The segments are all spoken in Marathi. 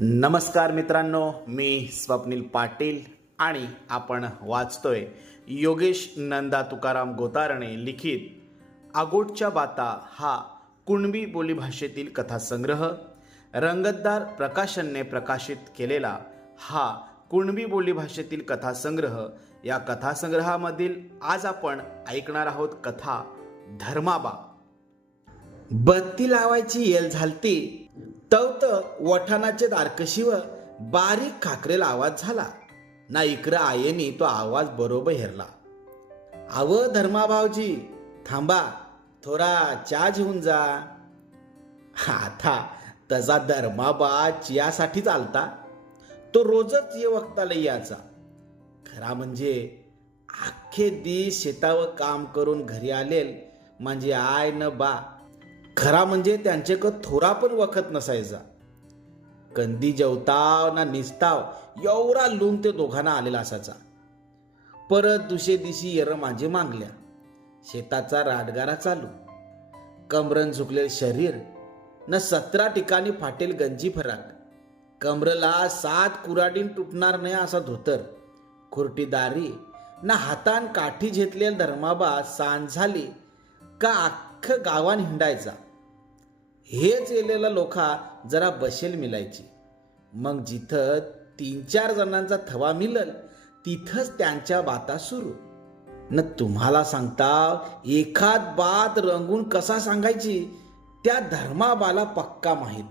नमस्कार मित्रांनो मी स्वप्नील पाटील आणि आपण वाचतोय योगेश नंदा तुकाराम गोतारणे लिखित आगोटच्या बाता हा कुणबी बोलीभाषेतील कथासंग्रह रंगतदार प्रकाशनने प्रकाशित केलेला हा कुणबी बोलीभाषेतील कथासंग्रह या कथासंग्रहामधील आज आपण ऐकणार आहोत कथा धर्माबा. बत्ती लावायची येल झालती तवत वठाणाचे दारकशीव बारीक खाकरेला आवाज झाला. ना इकडं आयेनी तो आवाज बरोबर हेरला. आव धर्माभावजी थांबा थोडा चहा घेऊन जा. आता तसा धर्माबा चियासाठी चालता? तो रोजच ये वक्ताला यायचा खरा म्हणजे अख्खे दिस शेतावर काम करून घरी आलेल म्हणजे आय न बा खरा म्हणजे त्यांचे क थोरा पण वखत नसायचा. कंदी जेवताव ना निसताव एवढा लून ते दोघांना आलेला असायचा. परत दुसरे दिशी यर माझे मागल्या. शेताचा राडगारा चालू. कमरन झुकलेलं शरीर न सतरा ठिकाणी फाटेल गंजी फराक. कमरला सात कुराडीन तुटणार नाही असा धोतर. खुर्टीदारी ना हातान काठी घेतलेला धर्माबा सांज झाली का अख्खं गावान हिंडायचा. हेच येलेला लोका जरा बसेल मिलायची. मग जिथं तीन चार जणांचा थवा मिलल तिथंच त्यांच्या बाता सुरू. न तुम्हाला सांगता एखाद बात रंगून कसा सांगायची त्या धर्माबाला पक्का माहीत.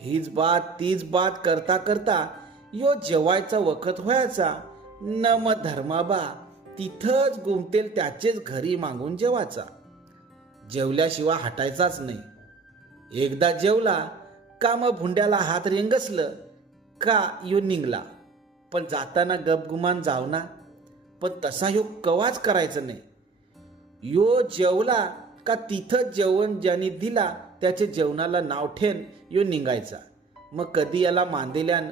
हीच बात तीच बात करता करता यो जेवायचा वखत व्हायचा न मग धर्माबा तिथंच गुमतेल त्याचेच घरी मागून जेवायचा. जेवल्याशिवाय हटायचाच नाही. एकदा जेवला का मग भुंड्याला हात रेंगसलं का यो निघला पण जाताना गपगुमान जाव ना. पण तसा यो कवाच करायचं नाही. यो जेवला का तिथं जेवण ज्याने दिला त्याचे जेवणाला नाव ठेन यो निघायचा मग कधी याला मांदेल्यान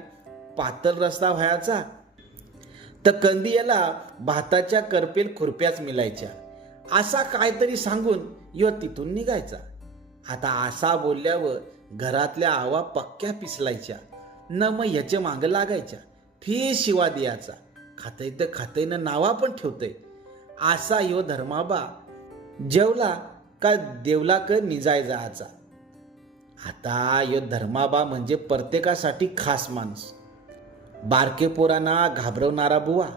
पातळ रस्ता व्हायचा? तर कंदी याला भाताच्या करपेल खुरप्याच मिळायच्या असा काहीतरी सांगून यो तिथून निघायचा. आता असा बोलल्यावर घरातल्या आवा पक्क्या पिसलायच्या. न मग ह्याच्या मागं लागायच्या. फी शिवा द्यायचा खातय तर खातयनं नावा पण ठेवतय. असा यो धर्माबा. जेवला का देवला क निजाय जायचा. आता यो धर्माबा म्हणजे प्रत्येकासाठी खास माणूस. बारके पोरांना घाबरवणारा बुवा.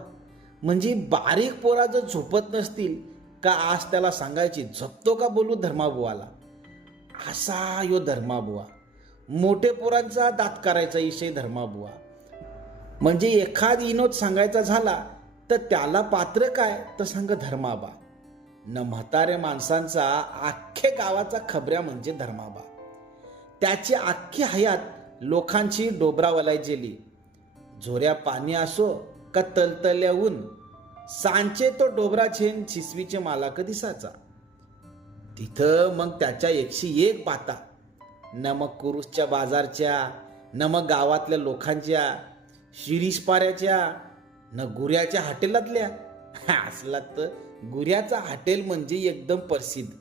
म्हणजे बारीक पोरा जर झोपत नसतील का आज त्याला सांगायची झोपतो का बोलू धर्माबुवाला? असा यो धर्माबुवा. मोठे पोरांचा दात करायचा विषय धर्माबुवा. म्हणजे एखाद इनोद सांगायचा झाला तर त्याला पात्र काय? तर सांग धर्माबा. न म्हाताऱ्या माणसांचा आख्खे गावाचा खबऱ्या म्हणजे धर्माबा. त्याची आख्खी हयात लोकांची डोबरावलाय जेली झोऱ्या पाणी असो का तलतल्या ऊन सांचे तो डोबरा छेन छिसवीचे मालाक दिसाचा तिथं मग त्याच्या एकशे एक पाता न मग कुरुसच्या बाजारच्या न मग गावातल्या लोकांच्या शिरीषपाऱ्याच्या न गुऱ्याच्या हॉटेलातल्या. असला तर गुऱ्याचा हॉटेल म्हणजे एकदम प्रसिद्ध.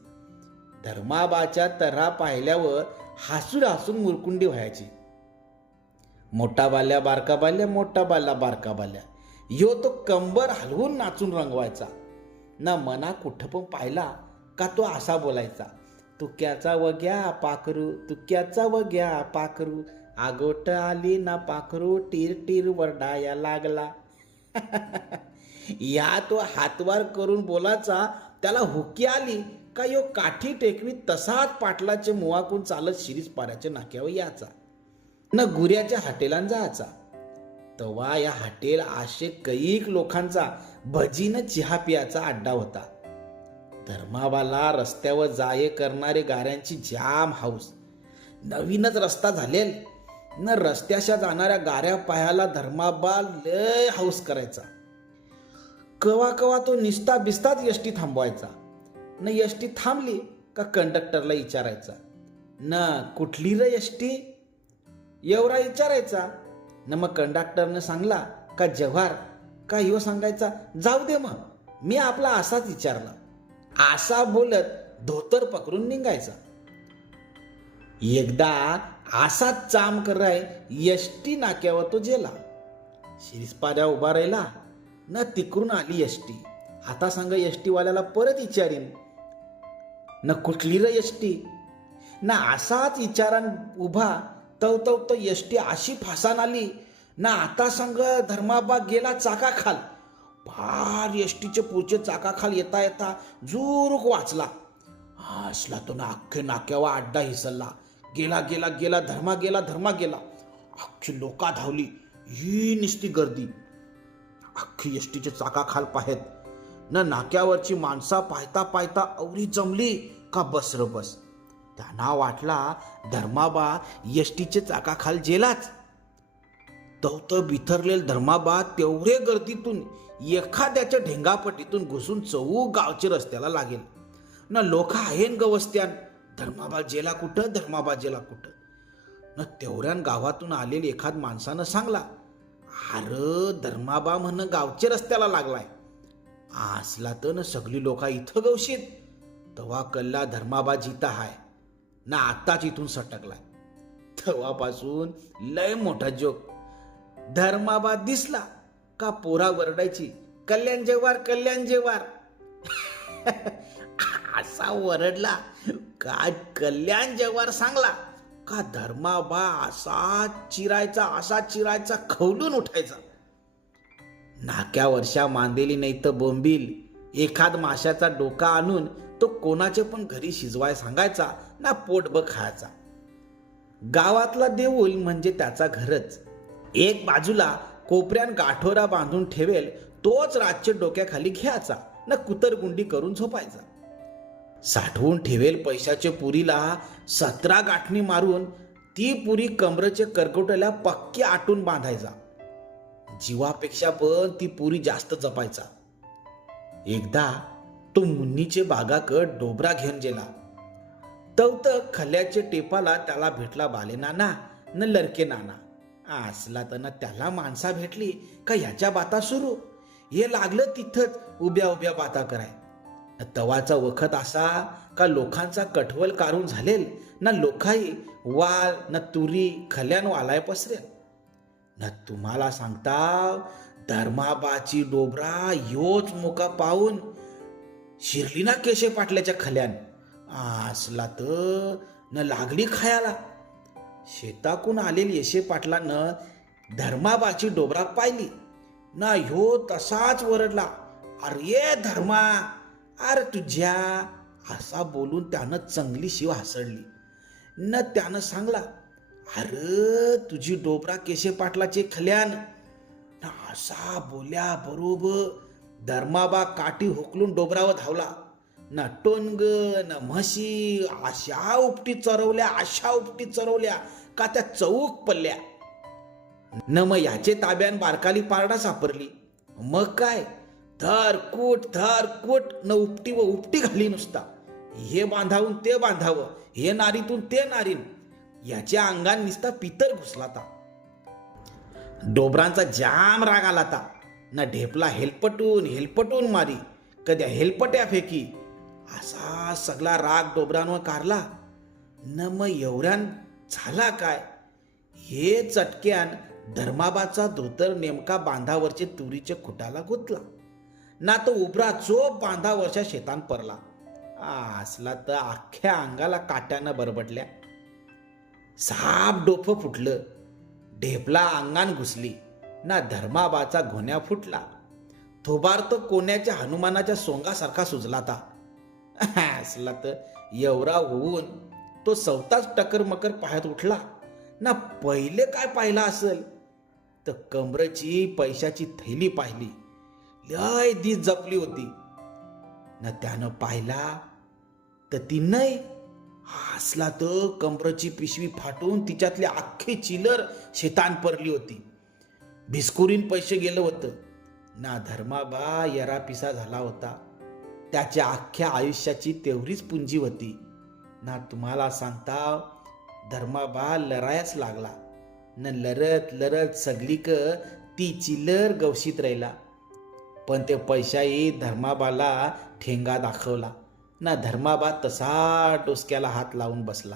धर्माबाच्या तऱ्हा पाहिल्यावर हसून हसून मुरकुंडी व्हायची. मोठा बाल्या बारका बाल्या मोठा बाल्या बारका बाल्या. यो तो कंबर हलवून नाचून रंगवायचा. ना मना कुठं पण पाहिला का तो असा बोलायचा तुक्याचा व घ्या पाखरू तुक्याचा व घ्या पाखरू आगोट आली ना पाखरू टीर टीर वरडाया लागला. या तो हातवार करून बोलाचा त्याला हुकी आली का यो काठी टेकवी तसाच पाटलाचे मुवाकून चालत शिरीष पाऱ्याच्या नाक्यावर याचा न गुऱ्याच्या हॉटेलात जायचा. तवा या हॉटेल आशे कैक लोकांचा भजीनं चहा पियाचा अड्डा होता. धर्माबाला रस्त्यावर जाये करणारे गाऱ्यांची जाम हाऊस. नवीनच रस्ता झालेल. न रस्त्याशा जाणाऱ्या गाऱ्या पायाला धर्माबा लय हाऊस करायचा. कवा कवा तो निस्ता बिस्ताच यष्टी थांबवायचा. न यष्टी थांबली का कंडक्टरला विचारायचा न कुठली र यष्टी एवढा विचारायचा न मग कंडक्टरनं सांगला का जव्हार? का ह्यो सांगायचा? जाऊ दे मग. मी आपला असाच विचारला असा बोलत धोतर पकडून निघायचा. एकदा असाच चाम कराय यष्टी नाक्यावर तो जेला शिरीसपाऱ्या उभा राहिला. ना तिकडून आली यष्टी. आता सांग यष्टीवाल्याला परत विचारीन न कुठली र यष्टी? ना असाच विचारान उभा तव तव तो यष्टी अशी फासान आली. ना आता संग धर्माबाग गेला चाका खाल. फार यष्टीचे पुढचे चाकाखाल येता येता जुरुक वाचला. असला तो ना अख्खे नाक्यावर अड्डा हिसरला गेला गेला गेला धर्मा गेला धर्मा गेला. अख्खी लोका धावली. ही निस्ती गर्दी. अख्खी एसटीचे चाकाखाल पाहत. न नाक्यावरची माणसा पाहता पाहता अवरी जमली का बस र बस. त्यांना वाटला धर्माबा एसटीचे चाकाखाल जेलाच. तवत बिथरलेल धर्माबा तेवढे गर्दीतून एखाद्याच्या ढेंगापटीतून घुसून चौ गावचे रस्त्याला लागेल. ना लोक आहेन गवस्त्यान धर्माबाद जेला कुठं धर्माबाद जेला कुठं? न तेवढ्यान गावातून आलेले एखाद माणसानं सांगला अर धर्माबा म्हणं गावचे रस्त्याला लागलाय. असला तर न सगळी लोका इथं गवशीत तवा कल्ला धर्माबा जिता हाय. ना आत्ताच इथून सटकलाय. तेव्हापासून लय मोठा जोक. धर्माबा दिसला का पोरा वरडायची? कल्याण जेवार कल्याण जेवार असा वरडला का कल्याण जेवार सांगला का धर्माबा असा चिरायचा असा चिरायचा खवलून उठायचा. नाक्या वर्षा मांदेली नाही तर बोंबील. एखाद माशाचा डोका आणून तो कोणाचे पण घरी शिजवाय सांगायचा ना पोटब खायचा. गावातला देऊल म्हणजे त्याचा घरच. एक बाजूला कोपऱ्यान गाठोरा बांधून ठेवेल तोच रातच्या डोक्याखाली घ्यायचा ना कुतरगुंडी करून झोपायचा. साठवून ठेवेल पैशाच्या पुरीला सतरा गाठणी मारून ती पुरी कमरेच्या करकोट्याला पक्की आटून बांधायचा. जीवापेक्षा पण ती पुरी जास्त जपायचा. एकदा तो मुन्नीचे बागाकड डोबरा घेऊन गेला. तवत खल्याच्या टेपाला त्याला भेटला बाले नाना न लडके नाना. असला तर ना त्याला माणसा भेटली का याच्या बाता सुरू? हे लागलं तिथंच उभ्या उभ्या बाता कराय तवाचा वखत असा का लोकांचा कठवल कारून झालेल? ना लोकाई वाल न तुरी खल्यान वालाय पसरेल. न तुम्हाला सांगता धर्माबाची डोबरा योच मुका पाहून शिरली ना केशे पाटल्याच्या खल्यान. असला तर न लागली खायाला. शेताकून आलेली यशे पाटलानं धर्माबाची डोबरा पाहिली. ना ह्यो तसाच वरडला. अरे धर्मा अरे तुझ्या असा बोलून त्यानं चांगली शिव हसडली न त्यानं सांगला अरे तुझी डोबरा केशे पाटलाचे खल्यान. ना असा बोल्या बरोबर धर्माबा काठी हुकलून डोबरावर धावला. ना टोनग ना म्हशी अशा उपटी चरवल्या अशा उपटी चरवल्या का त्या चौक पडल्या. न मग याचे ताब्यान बारकाली पारडा सापरली मग काय? धर कूट धर कूट न उपटी व उपटी घाली नुसता. हे बांधावून ते बांधावं हे नारीतून ते नारीन. याच्या अंगान निसता पितर घुसलाता डोबरांचा जाम राग आलाता ना ढेपला हेलपटून हेलपटून मारी. कद्या हेलपट्या फेकी असा सगळा राग डोबरांवर कारला. न मग एवढ्यान झाला काय? हे चटक्यान धर्माबाचा धोतर नेमका बांधावरचे तुरीच्या खुटाला गुतला. ना तो उभरा चोप बांधावरच्या शेतान पडला. असला तर अख्ख्या अंगाला काट्यानं बरबडल्या साप डोफं फुटलं. ढेपला अंगान घुसली. ना धर्माबाचा घोण्या फुटला. थोबार तो कोण्याच्या हनुमानाच्या सोंगासारखा सुजलाता. असला तर एवढा होऊन तो सवताच टकरमकर पाहत उठला. ना पहिले काय पाहिला असेल? तर कमरची पैशाची थैली पाहिली. लय दिस जपली होती. ना त्यानं पाहिला तर ती नाही. हसला तर कमरची पिशवी फाटून तिच्यातली अख्खी चिलर शेतान पडली होती. भिस्कुरीन पैसे गेलं होतं. ना धर्माबा यरापिसा झाला होता. त्याच्या अख्ख्या आयुष्याची तेवढीच पुंजी होती. ना तुम्हाला सांगता धर्माबा लरायच लागला. न लरत लरत सगळीक ती चिल्लर गवशीत राहिला. पण ते पैशाही धर्माबाला ठेंगा दाखवला. ना धर्माबा तसा डोसक्याला हात लावून बसला.